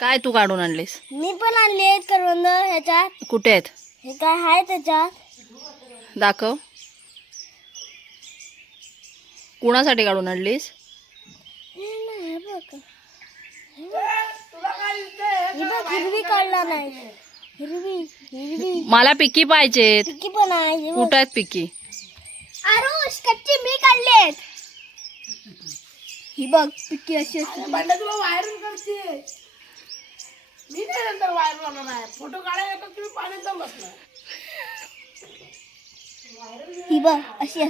काय तू काढून आणलीस? मी पण आणली आहेत करवंद ह्याच्यात. कुठे आहेत? हे काय आहे त्याच्यात? दाखव. कुणासाठी काढून आणलीस? हे नाही, हे बघ. हे बघ हिरवी काढला नाही. हिरवी हिरवी. मला पिकी पाहिजेत. पिकी पण आहे हे बघ. कुठं आहेत पिकी? आरुष कच्ची मी काढलेत ही बघ पिकी अशी असते. तुला व्हायरल करते. मी नंतर व्हायरल होणार आहे फोटो काढायला तर तुम्ही पाण्यात जाऊन बसणार. ही बघ अशी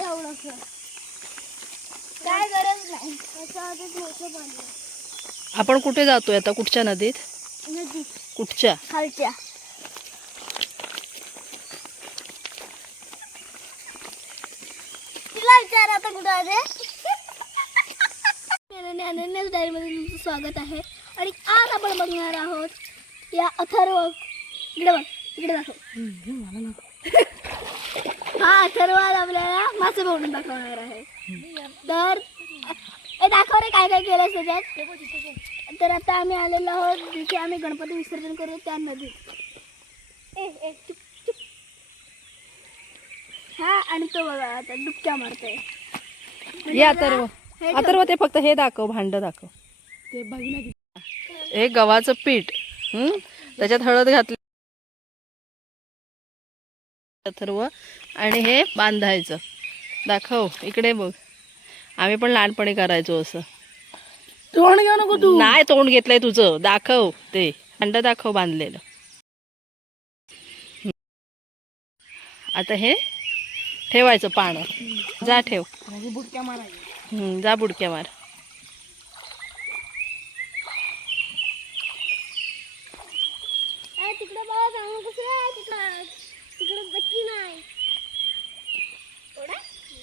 एवढंसं. काय गरज नाही. आपण कुठे जातोय आता? कुठच्या नदीत? नदी कुठच्या? खालच्या तिला विचार आता कुठं आहे रे अनन्यास डायरीमध्ये तुमचं स्वागत आहे. आणि आज आपण बघणार आहोत या अथर्व इकडे बघ इकडे दाखव. हा अथर्व आज आपल्याला मासे बघून दाखवणार आहे. तर ए दाखव रे काय काय केलं त्याच्यात तर आता आम्ही आलेलो आहोत जिथे आम्ही गणपती विसर्जन करू त्या नदीत. चुप चुप. हा आणि तो बघा आता डुबक्या मारतोय. ये अथर्व अथर्व ते फक्त हे दाखव भांड दाखव. ते हे गव्हाचं पीठ. हम्म? त्याच्यात हळद घातली. अथर्व आणि हे बांधायचं. दाखव इकडे बघ. आम्ही पण लहानपणी करायचो असं. तोंड घेऊ नको तू. नाही तोंड घेतलंय तुझं. दाखव ते. अंड दाखव बांधलेलं. आता हे ठेवायचं पाण्यात जा ठेव. बुटक्या मारायची हम्म, जा बुडक्या मार. ए, तिकडे बघा जाऊन कसं आहे तिकडं. तिकडे नक्की नाही. थोडा?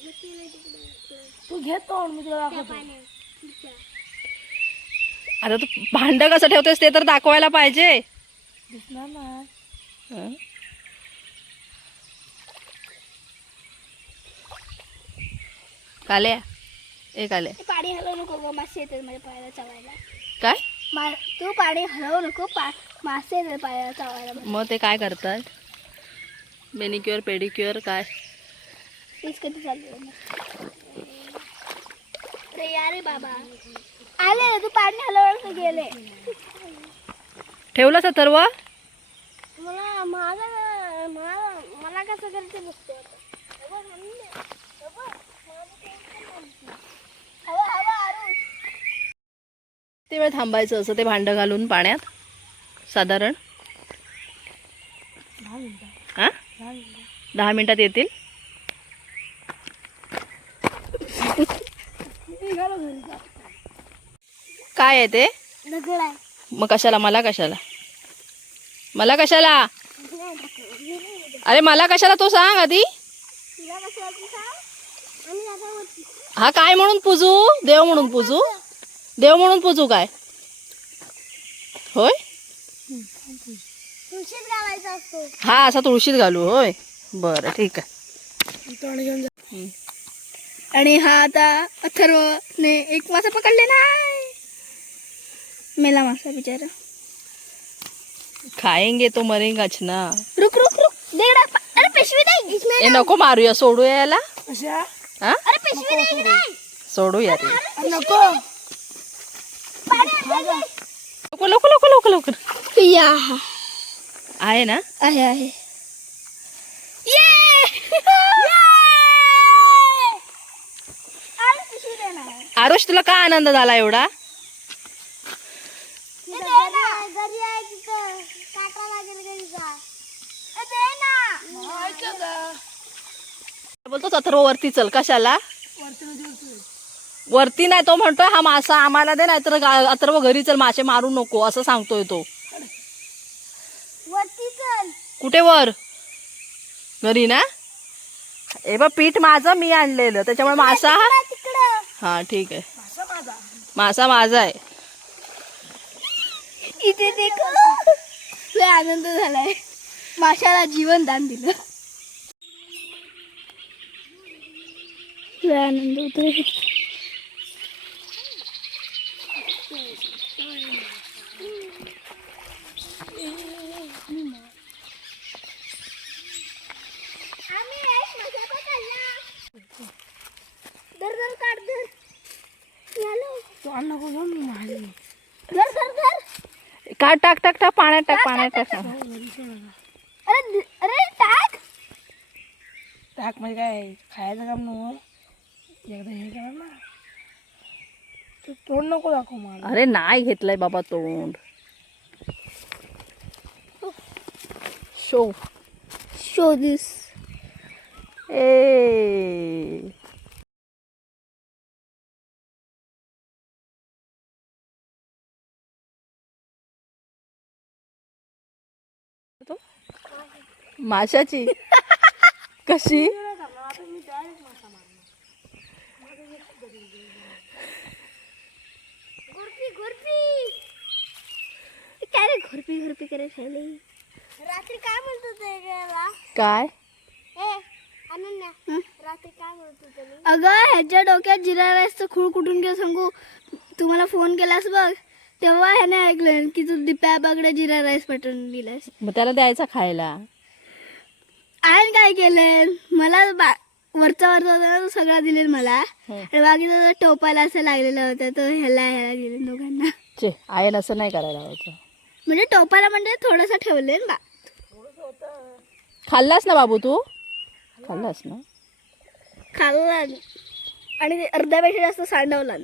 नक्की नाही तिकडे. तू घे तोंड मी तुला त्या दाखवतो पाण्यात तिच्या. आता तू भांड कसं ठेवतेस ते तर दाखवायला पाहिजे. दिसणार ना काल्या ए काल्या ते पाणी हलवू नको गं, मासे येतात माझ्या पायाला चावायला काय? मा तू पाणी हलवू नको पा मासे येतात पायाला चावायला मग ते काय करतात? मेनिक्युअर पेडिक्युअर काय? तीच कधी चालू रे बाबा. आले तू पाणी हलवलं गेले? ठेवलंस सर्व मला माझा मला मला कसं करायचं नसते हवा हवा आरुष किती वेळ थांबायचं असं ते भांड घालून पाण्यात साधारण. दहा मिनिटात येतील. काय आहे ते? मग कशाला? मला कशाला? मला कशाला? अरे मला कशाला तो सांग आधी. हा काय म्हणून पूजू? देव म्हणून पूजू? देव म्हणून पूजू काय? होय? तुळशीत घालायचा असतो. हा असा तुळशीत घालू होय. बरं ठीक आहे. आणि हा आता अथर्वने एक मासा पकडले नाही. मेला मासा बिचारा. खाएंगे तो मरेंगाच ना रुक रुक रुक. देडा अरे पिशवी नाही इसमें ए नको मारूया सोडूया याला. हा? अरे पिशवी नाही? सोडूया. नको. लवकर लवकर लवकर लवकर लवकर. या. आहे ना? आहे आहे. आरुष तुला काय आनंद झाला एवढा? बोलतो अथर्व वरती चल कशाला? वरती नाही तो म्हणतोय हा मासा आम्हाला दे नाही तर अथर्व घरी चल मासे मारू नको असं सांगतोय तो. वरती चल. कुठे वर? घरी ना? ए बा पीठ माझं मी आणलेलं. त्याच्यामुळे मासा हा- हा ठीक आहे. मासा माझा. आहे. इथे देखो. आनंद झालाय. माशाला जीवन दान दिलं. आनंद होतोय धर धर काढ धर यालो तू अन्न नको घेऊन मी माझी धर धर धर का टाक टाक टाक पाण्यात टाक पाण्यात टाक अरे अरे टाक. टाक म्हणजे काय? खायचं काम नव्हतं. एकदा हे करा ना. तू तोंड नको दाखव मला. अरे नाही घेतलंय बाबा तोंड. शो. Show this. ए. माशाची. कशी? घुरपी घुरपी काय रे घुरपी घुरपी करे खायले रात्री काय म्हणतो ते काय? अनन्या रात्री काय म्हणतो अगं ह्याच्या डोक्यात जिरा राईसचं खूळ कुठून गेलं सांगू? तुम्हाला फोन केलास बघ. तेव्हा ह्याने ऐकलं की तू दिप्या बागडे जिरा राईस पाठवून दिलास मग त्याला द्यायचा खायला. आणि काय केलं मला बा वरचा वरचा होता ना तो सगळा दिलेला मला. हं. आणि बाकीचा तो टोपाला असं लागलेला होता तो ह्याला ह्याला दिले दोघांना. चे आयन असं नाही करायला हवं म्हणजे टोपाला म्हणजे थोडंसं ठेवले बा. खाल्लास ना बाबू तू? खाल्लास ना? खाल्ला आणि अर्ध्यापेक्षा जास्त सांडवला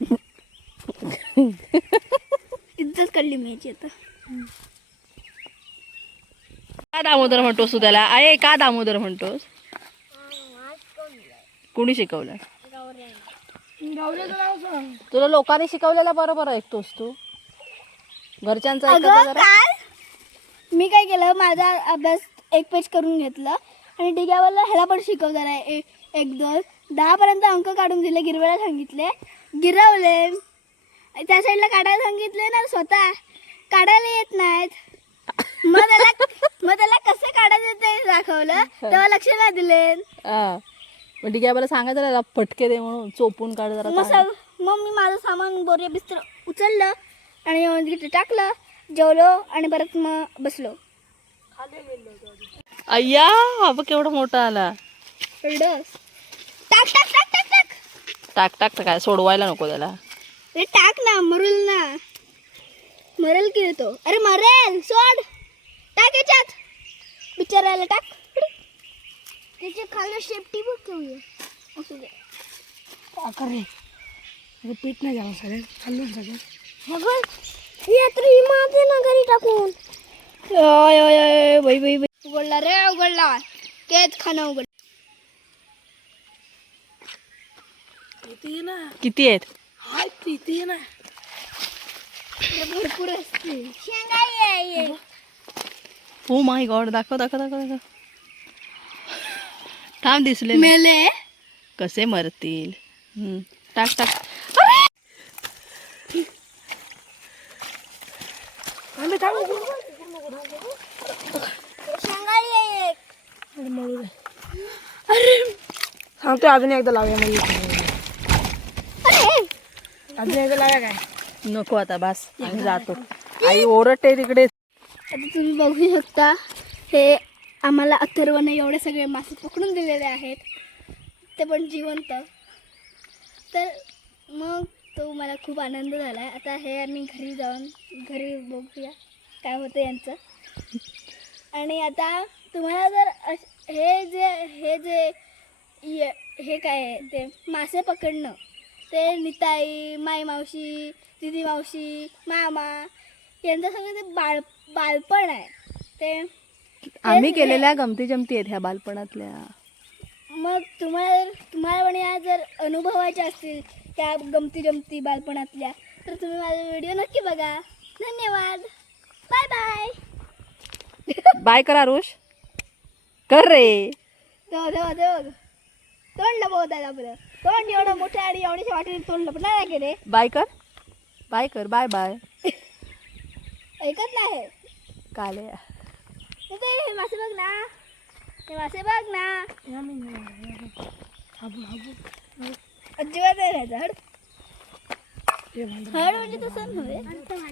इज्जत काढली मी याची आता. का दामोदर म्हणतोस तू त्याला? अरे का दामोदर म्हणतोस? कोणी शिकवलं? तुला लोकांनी शिकवलेलं बरोबर ऐकतोस तू. घरच्यांचं अगं काल मी काय केलं माझा अभ्यास एक पेज करून घेतलं आणि डिग्यावाला ह्याला पण शिकव जरा ए- एक दोन दहा पर्यंत अंक काढून दिले गिरवायला सांगितले. गिरवले. त्या साईडला काढायला सांगितले ना स्वतः. काढायला येत नाहीत. मग त्याला मग त्याला कसं काढायचं ते दाखवलं? तेव्हा लक्ष नाही दिले. हा. मग ठीक आहे मला सांगायचं त्याला फटके दे म्हणून चोपून काढ जरा मग चांगलं. सग मग मी माझं सामान बोरे बिस्तर उचललं आणि तिथे टाकलं जेवलो आणि परत मग बसलो. अय्या हा बघ केवढा मोठा आला. कळलं टाक टाक टाक टाक टाक. टाक टाक टाक काय सोडवायला नको त्याला. अरे टाक ना मरेल ना. मरेल की तो. अरे मरेल सोड. टाक याच्यात बिचारायला टाक त्याची खाली शेपटी बघ केवढी आहे. असू दे आकर रे अरे पीठ नाही झालं सगळं खाल्लं सगळं अगं यात्री मारते ना घरी टाकून। ओय ओय ओय बाई बाई बाई उघडला रे उघडला तेच खाणं उघड किती ना? किती आहेत? हाय किती ना? भरपूर असते शेंगा हो माय गॉड दाखव दाखव दाखव दाखव. थांब दिसले. मेले. कसे मरतील? हम्म. टाक टाक. एक. दे. अरे! सांगतो अजून एकदा लावूया मग अजून एकदा लावूया काय? नको आता बस. आम्ही जातो. आई ओरडते तिकडे. तुम्ही बघू शकता हे आम्हाला अथर्वने एवढे सगळे मासे पकडून दिलेले आहेत. ते पण जिवंत. तर मग तो मला खूप आनंद झाला आहे आता हे आम्ही घरी जाऊन घरी बघूया काय होतं यांचं. आणि आता तुम्हाला जर हे जे हे जे ये- हे काय आहे ते मासे पकडणं ते निताई माई मावशी दिदी मावशी मामा यांचं सगळं ते बाळ बालपण आहे. ते आम्ही केलेल्या गमती जमती आहेत ह्या बालपणातल्या. मग तुम्हाला तुम्हाला पण या जर अनुभवायच्या असतील त्या गमती जमती बालपणातल्या तर तुम्ही माझा व्हिडिओ नक्की बघा. धन्यवाद. Bye bye. बाय कर आरुष. कर रे. तेव्हा तेव्हा तेव्हा तोंड लपवत आहे आपलं तोंड एवढं मोठं आणि एवढीशी वाटेल तोंड लपणार की रे? बाय कर. बाय कर. Bye bye. ऐकत नाही. काले. हे मासे बघ ना. हे मासे बघ ना. अजिबात नाही राहायचं हड हड म्हणजे तसं नव्हे.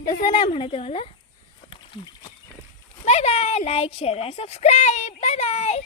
तसं नाही म्हणायचं मला. Bye bye like share subscribe bye bye.